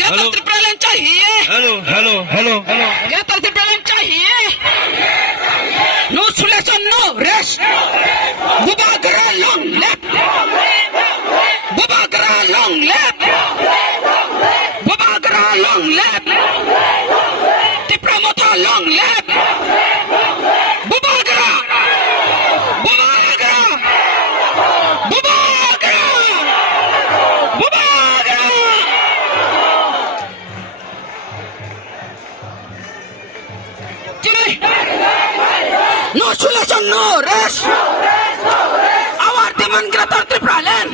Gatal Tripralan चाहिए. Hello. Gatal Tripralan चाहिए. No solution, no rest. Bubagra long left. Bubagra long left. Bubagra long left. Tipramota long left. Bubagra. Bubagra. Bubagra. Bubagra. No solution, no rest. Our demand Gatal Tripralan.